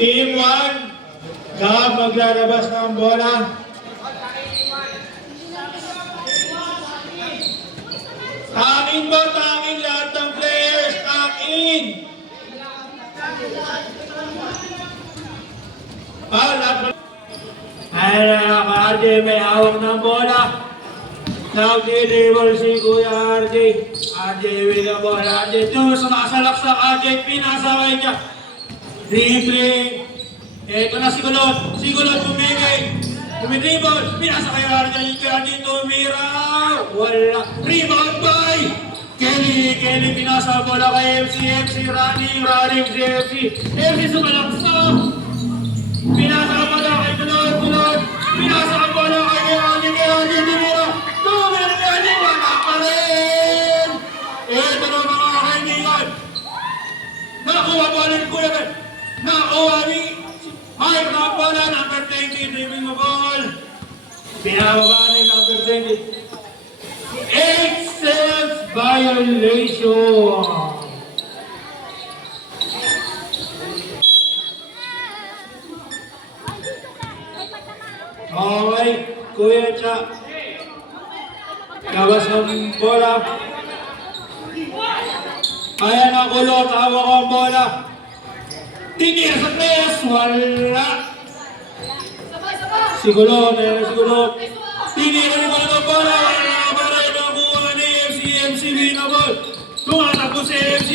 Team 1, Gab maglalabas ng bola. Tangin ba? Tangin lahat ng players. Tangin! Ayan na, RJ may hawak ng bola. Nag-dribble si Kuya RJ. RJ with the ball. RJ 2, sumasalaksak. RJ pinasaway niya. Dribbling. Ito na si Gulot. Si Gulot tumigay. Tumidribble. Pinasa kay RJ. RJ tumira. Wala. Rebound by Kelly. Kelly pinasa bola kay MC. MC running. Running si MC. MC sumalaksak. Pinasa ang bola kay Gulot. Gulot. Pinasa ang bola kay RJ. RJ tumira. Tumira kay RJ. Wala pa rin. Ito na mga kaibigan. Nakuha bola ni Kuya Ben. Nakuha ni Mike na bola. Number 20. Dribbling the ball. Pinababa ni number 20. Excess violation. Okay, Kuya Cha. Labas ng bola. Ayan ang Kulot. Hawak ang bola. Tinira sa tres. Wala. Si Kulot. Ayan si Kulot. Tinira ni Kulot ang bola. Wala. Para nakuha ni MC. MC binabol. Tumatakbo si MC.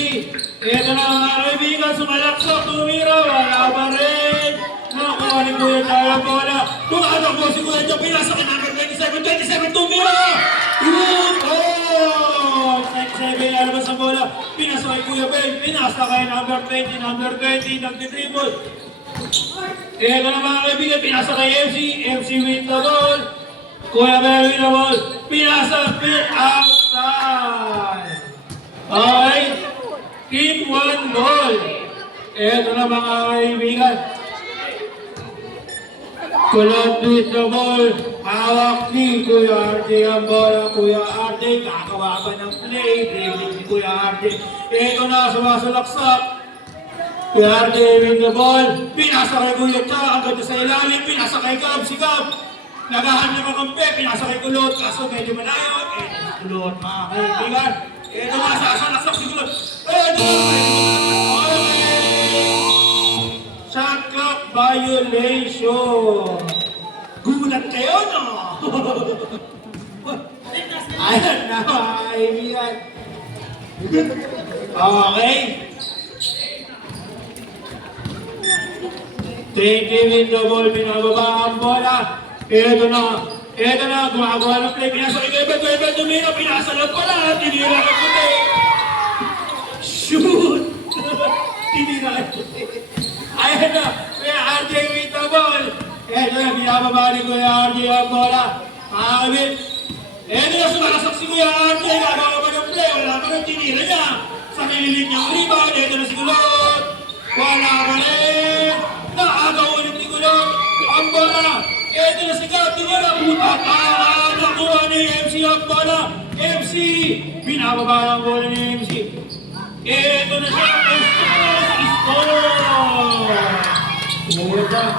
Ito na mga kaibigan. Sumalaksak. Tumira. Wala pa rin. Nakuha ni Kuya Cha ang bola. Tumatakbo si Kuya Cha. Pinasa ka number 27. 27 tumira. Good ball. 27 alabas ang bola. Pinasa kay Kuya Ben. Pinasa kay number 20. Number 20 nagtitribble. Ito na mga kaibigan. Pinasa kay MC. MC with the ball. Kuya Ben with the ball. Pinasa. Pin outside. Okay. Team 1 ball. Ito na mga kaibigan. Kulot with the ball. Hawak ni Kuya RJ ang bola. Kuya RJ, kakawa ba ng play? Dribbling ni Kuya RJ. Ito na, sumasalaksak. Kuya RJ with the ball. Pinasa kay Kuya Cha. Ang ganda sa ilalim. Pinasa kay Gab. Si Gab. Nagahan niya kakampi. Pinasa kay Kulot. Kaso medyo malayo. Ito na Kulot, mga kaibigan. Ito na, sasalaksak si Kulot. Ito na, shot clock violation. Gulat kayo, no? Ayan na, kaibigan. Okay. Taking in the ball, pinababa ang bola. Ito na, gumagawa ng play. Pinasa kay Kuya tumira, pinasa lang pala. Tinira ka puti. Shoot! Tinira ka puti. Ayan na, Kuya RJ with the ball. Ito na, pinababa ni Kuya RJ ang bola. Makakabit. Ito na, sumalasak si Kuya RJ. Gagawa pa ng play. Wala pa ng tinira niya. Sa kililit niyang rebound. Ito na si Kulot. Wala pa rin. Naagaw ulit ni Kulot. Ang bola. Ito na si Gab. Tinira. Butak. Nakuha ni MC ang bola. MC. Pinababa ang bola ni MC. Ito na siya.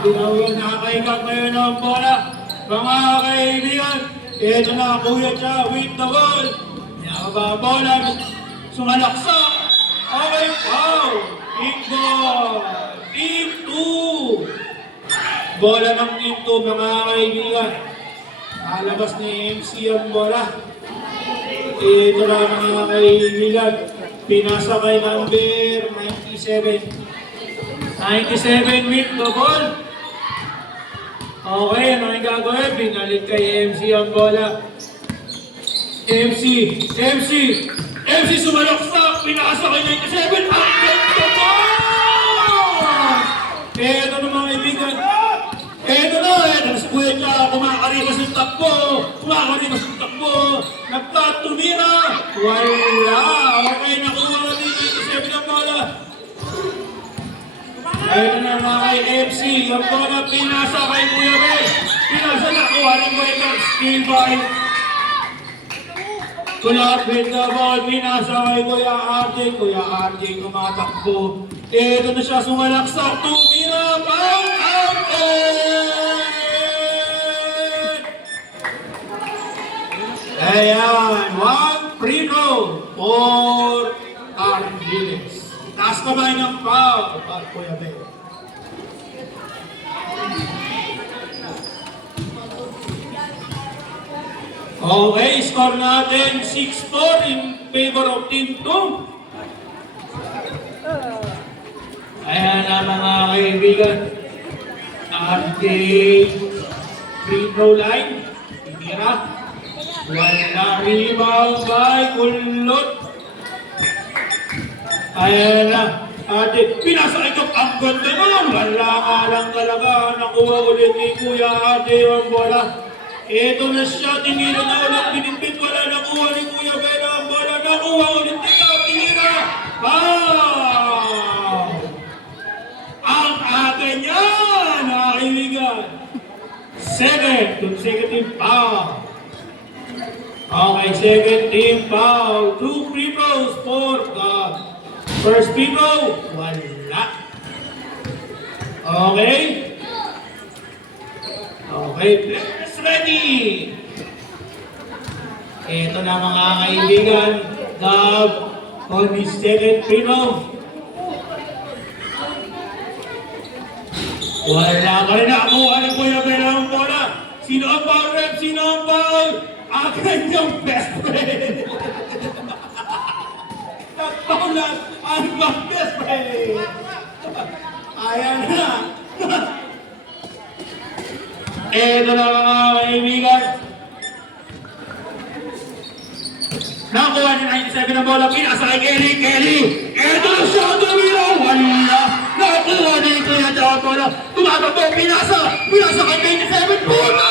Tinawin na nakakaikap ngayon ang bola. Mga kaibigan, ito na Kuya Cha with the ball. Pinababa ang bola. Sumalaksak. Okay, wow. Big ball. Team 2. Bola ng Team 2, mga kaibigan. Nalabas ni MC ang bola. Ito na mga kaibigan. Pinasa kay number 97. 97 with the ball. Okay, ano yung gagawin? Pinalit kay MC ang bola. MC sumalaksak. Pinasa kay 97. At the ball! Eto na mga kaibigan. Eto na si Kuya Cha. Kumakaripas yung takbo. Nagpatumira. Wala. Okay, nakuha na din 97 ang bola. Ito na mga kay MC, yung bola pinasa kay Kuya Ben. Pinasa na, kuha ng Kuya Ben. Steal by Kulot with the ball. Pinasa kay Kuya RJ. Kuya RJ tumatakbo. Ito na siya sumalaksak. Tumira pang outlet! Ayan, one free throw for Ardiles. Taas kamay ng foul. Kuya Ben. Okay, score natin 6-4 in favor of Team 2. Ayan na mga kaibigan. Ating free throw line. Titira. Wala rebound by Kulot. Ayan na. Ate, pinasa ito ang ganda naman. Wala ka lang talaga. Nakuha ulit ni Kuya Ate yung bola. Ito na siya. Tinira na ulit. Pinipit. Wala nakuha ni Kuya Bela ang bola. Nakuha ulit nito. Tinira. Foul! Ang akin yan, nakakiligan. Second consecutive foul. Okay, second team foul. 2 free throws for the first free throw. Wala. Okay. Okay, players ready. Ito na mga kaibigan. Gab on the second free throw. Wala ka rin nakuha ni Kuya Bela ang bola. Sino ang foul rep? Sino ang foul? Akin yung best friend. Nagpaulat ang best friend. Ayan na. Ito na mga kaibigan. Nakuha ni 97 ang bola. Pinasa kay Kelly. Kelly. Ito na siya. Tumira. Wala. Nakuha ni Kuya Jao bola. Tumatakbo. Pinasa. Pinasa kay 97. Bola.